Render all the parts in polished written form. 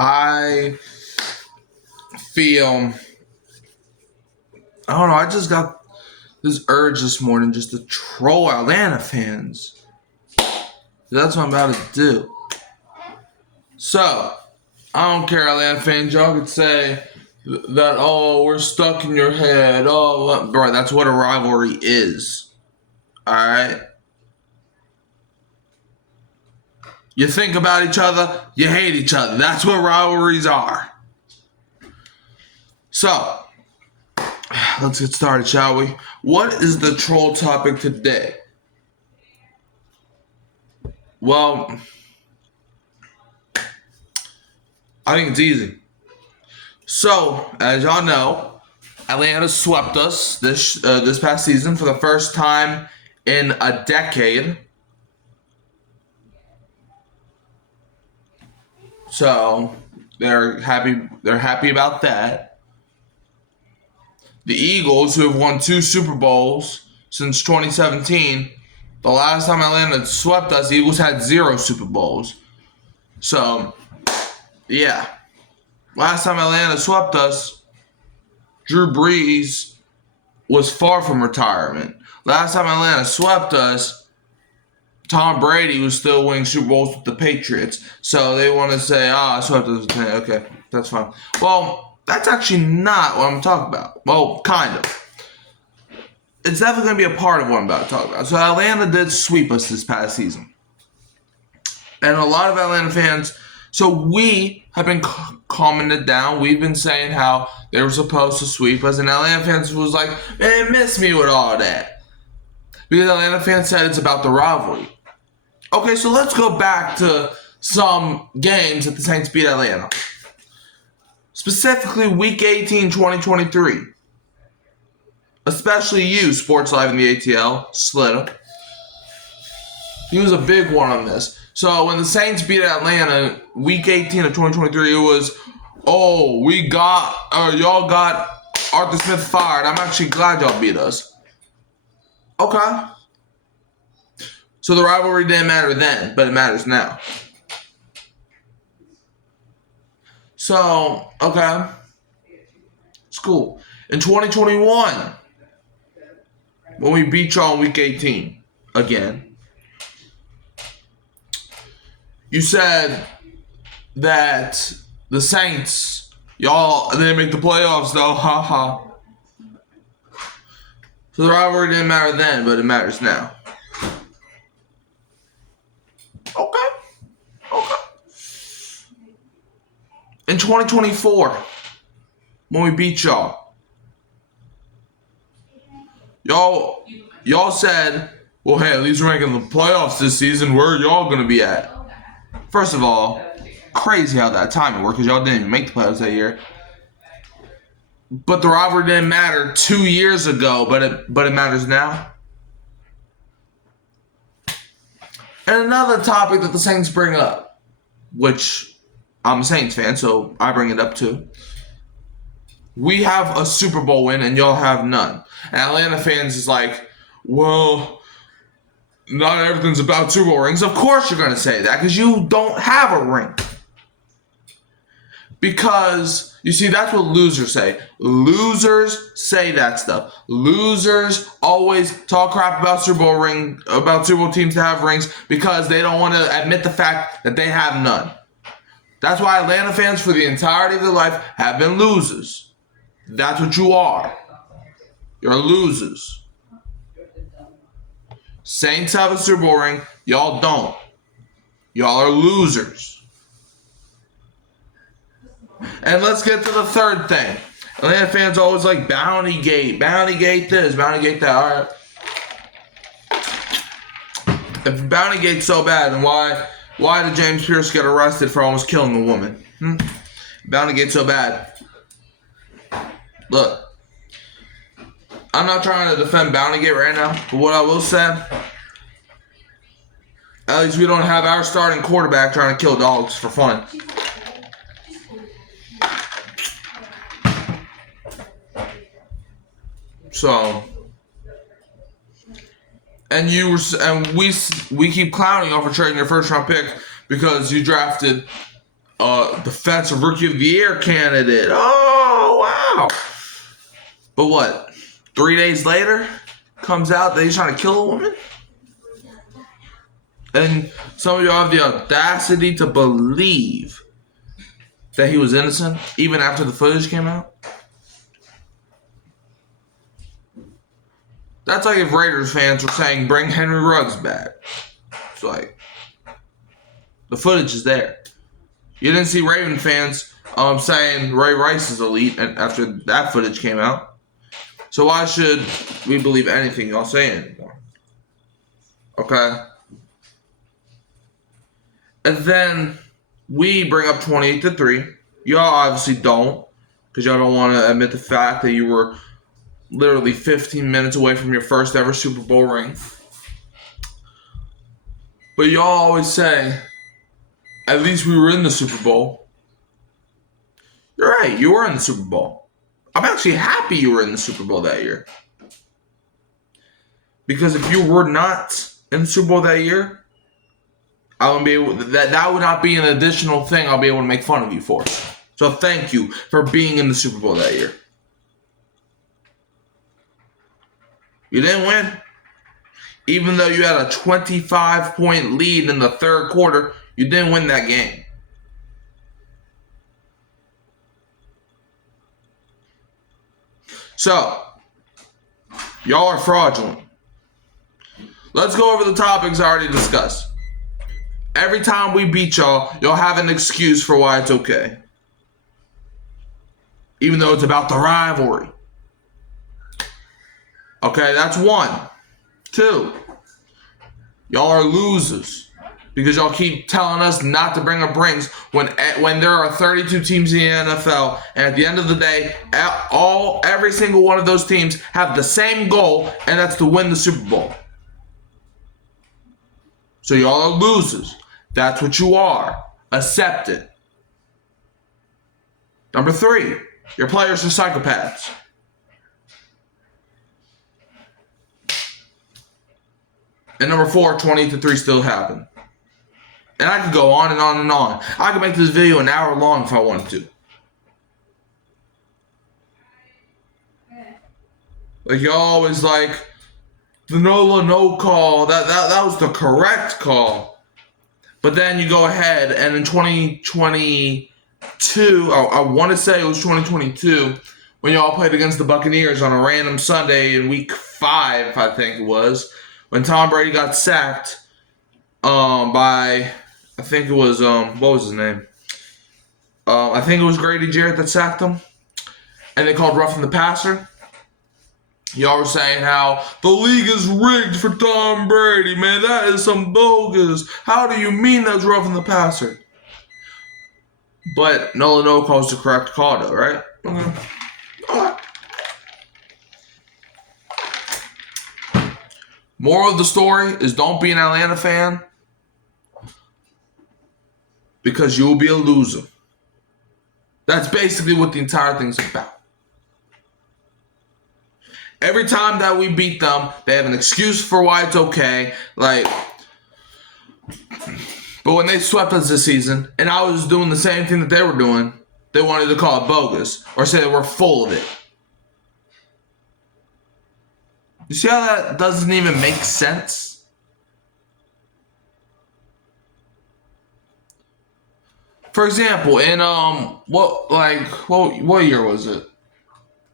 I feel, I don't know, I just got this urge this morning just to troll Atlanta fans. That's what I'm about to do. So, I don't care, Atlanta fans. Y'all could say that, oh, we're stuck in your head. Oh, bro, that's what a rivalry is. Alright? You think about each other, you hate each other. That's what rivalries are. So, let's get started, shall we? What is the troll topic today? Well, I think it's easy. So, as y'all know, Atlanta swept us this past season for the first time in a decade. So, they're happy about that. The Eagles, who have won 2 Super Bowls since 2017, the last time Atlanta swept us, the Eagles had 0 Super Bowls. So, yeah. Last time Atlanta swept us, Drew Brees was far from retirement. Last time Atlanta swept us, Tom Brady was still winning Super Bowls with the Patriots. So they want to say, I swept us. Okay, that's fine. Well, that's actually not what I'm talking about. Well, kind of. It's definitely going to be a part of what I'm about to talk about. So Atlanta did sweep us this past season. And a lot of Atlanta fans, so we have been commented down. We've been saying how they were supposed to sweep us. And Atlanta fans was like, man, miss me with all that. Because Atlanta fans said it's about the rivalry. Okay, so let's go back to some games that the Saints beat Atlanta. Specifically, Week 18, 2023. Especially you, Sports Live in the ATL, Slitter. He was a big one on this. So when the Saints beat Atlanta, Week 18 of 2023, it was, y'all got Arthur Smith fired. I'm actually glad y'all beat us. Okay. So the rivalry didn't matter then, but it matters now. So, okay. It's cool. In 2021, when we beat y'all in Week 18, again, you said that the Saints, y'all didn't make the playoffs though, haha. So the rivalry didn't matter then, but it matters now. Okay. In 2024, when we beat y'all said, well, hey, at least we're making the playoffs this season. Where are y'all going to be at? First of all, crazy how that timing worked because y'all didn't even make the playoffs that year. But the rivalry didn't matter 2 years ago, but it matters now. And another topic that the Saints bring up, which I'm a Saints fan, so I bring it up too. We have a Super Bowl win and y'all have none. And Atlanta fans is like, well, not everything's about Super Bowl rings. Of course you're going to say that because you don't have a ring. Because, you see, that's what losers say. Losers say that stuff. Losers always talk crap about Super Bowl teams that have rings because they don't want to admit the fact that they have none. That's why Atlanta fans for the entirety of their life have been losers. That's what you are. You're losers. Saints have a Super Bowl ring. Y'all don't. Y'all are losers. And let's get to the third thing. Atlanta fans always like Bounty Gate. Bounty Gate this, Bounty Gate that. Alright. If Bounty Gate's so bad, then why did James Pierce get arrested for almost killing a woman? Bounty Gate's so bad. Look. I'm not trying to defend Bounty Gate right now, but what I will say, at least we don't have our starting quarterback trying to kill dogs for fun. So, and we keep clowning you for trading your first round pick because you drafted Defensive Rookie of the Year candidate. Oh, wow. But what? 3 days later, comes out that he's trying to kill a woman? And some of y'all have the audacity to believe that he was innocent, even after the footage came out? That's like if Raiders fans were saying, bring Henry Ruggs back. It's like, the footage is there. You didn't see Raven fans saying Ray Rice is elite after that footage came out. So why should we believe anything y'all say anymore? Okay? And then we bring up 28-3. Y'all obviously don't, because y'all don't want to admit the fact that you were literally 15 minutes away from your first ever Super Bowl ring. But y'all always say, at least we were in the Super Bowl. You're right, you were in the Super Bowl. I'm actually happy you were in the Super Bowl that year. Because if you were not in the Super Bowl that year, I wouldn't be able. That would not be an additional thing I'll be able to make fun of you for. So thank you for being in the Super Bowl that year. You didn't win. Even though you had a 25-point lead in the third quarter, you didn't win that game. So, y'all are fraudulent. Let's go over the topics I already discussed. Every time we beat y'all, y'all have an excuse for why it's okay. Even though it's about the rivalry. Okay, that's 1. 2, y'all are losers. Because y'all keep telling us not to bring up rings when there are 32 teams in the NFL, and at the end of the day, every single one of those teams have the same goal, and that's to win the Super Bowl. So y'all are losers. That's what you are. Accept it. Number 3, your players are psychopaths. And number 4, 28-3 still happened. And I could go on and on and on. I could make this video an hour long if I wanted to. Like y'all always like the no call. That was the correct call. But then you go ahead and in 2022, I want to say it was 2022, when y'all played against the Buccaneers on a random Sunday in week 5, I think it was, when Tom Brady got sacked by, I think it was, what was his name? I think it was Grady Jarrett that sacked him. And they called roughing the passer. Y'all were saying how the league is rigged for Tom Brady, man. That is some bogus. How do you mean that's roughing the passer? But no call is the correct call, though, right? Okay. All right. Moral of the story is don't be an Atlanta fan because you'll be a loser. That's basically what the entire thing's about. Every time that we beat them, they have an excuse for why it's okay. But when they swept us this season, and I was doing the same thing that they were doing, they wanted to call it bogus or say that we're full of it. You see how that doesn't even make sense? For example, in what year was it?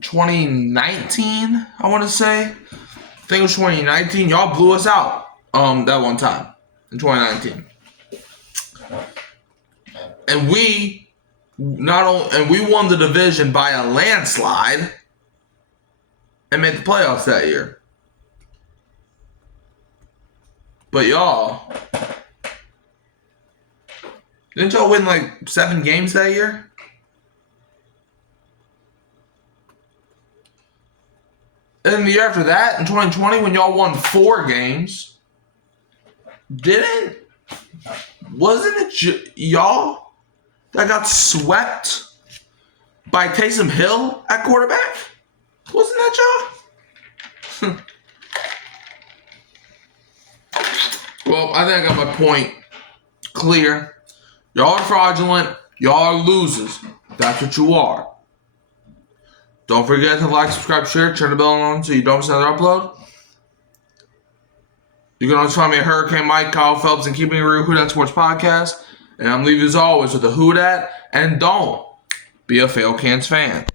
2019, I want to say. I think it was 2019. Y'all blew us out that one time in 2019. And we won the division by a landslide and made the playoffs that year. But y'all, didn't y'all win like 7 games that year? And then the year after that, in 2020, when y'all won 4 games, wasn't it y'all that got swept by Taysom Hill at quarterback? Wasn't that y'all? Well, I think I got my point clear. Y'all are fraudulent. Y'all are losers. That's what you are. Don't forget to like, subscribe, share, turn the bell on so you don't miss another upload. You can always find me at Hurricane Mike, Kyle Phelps, and Keeping It Real Who Dat Sports Podcast. And I'm leaving as always with a Who Dat, and don't be a Failcants fan.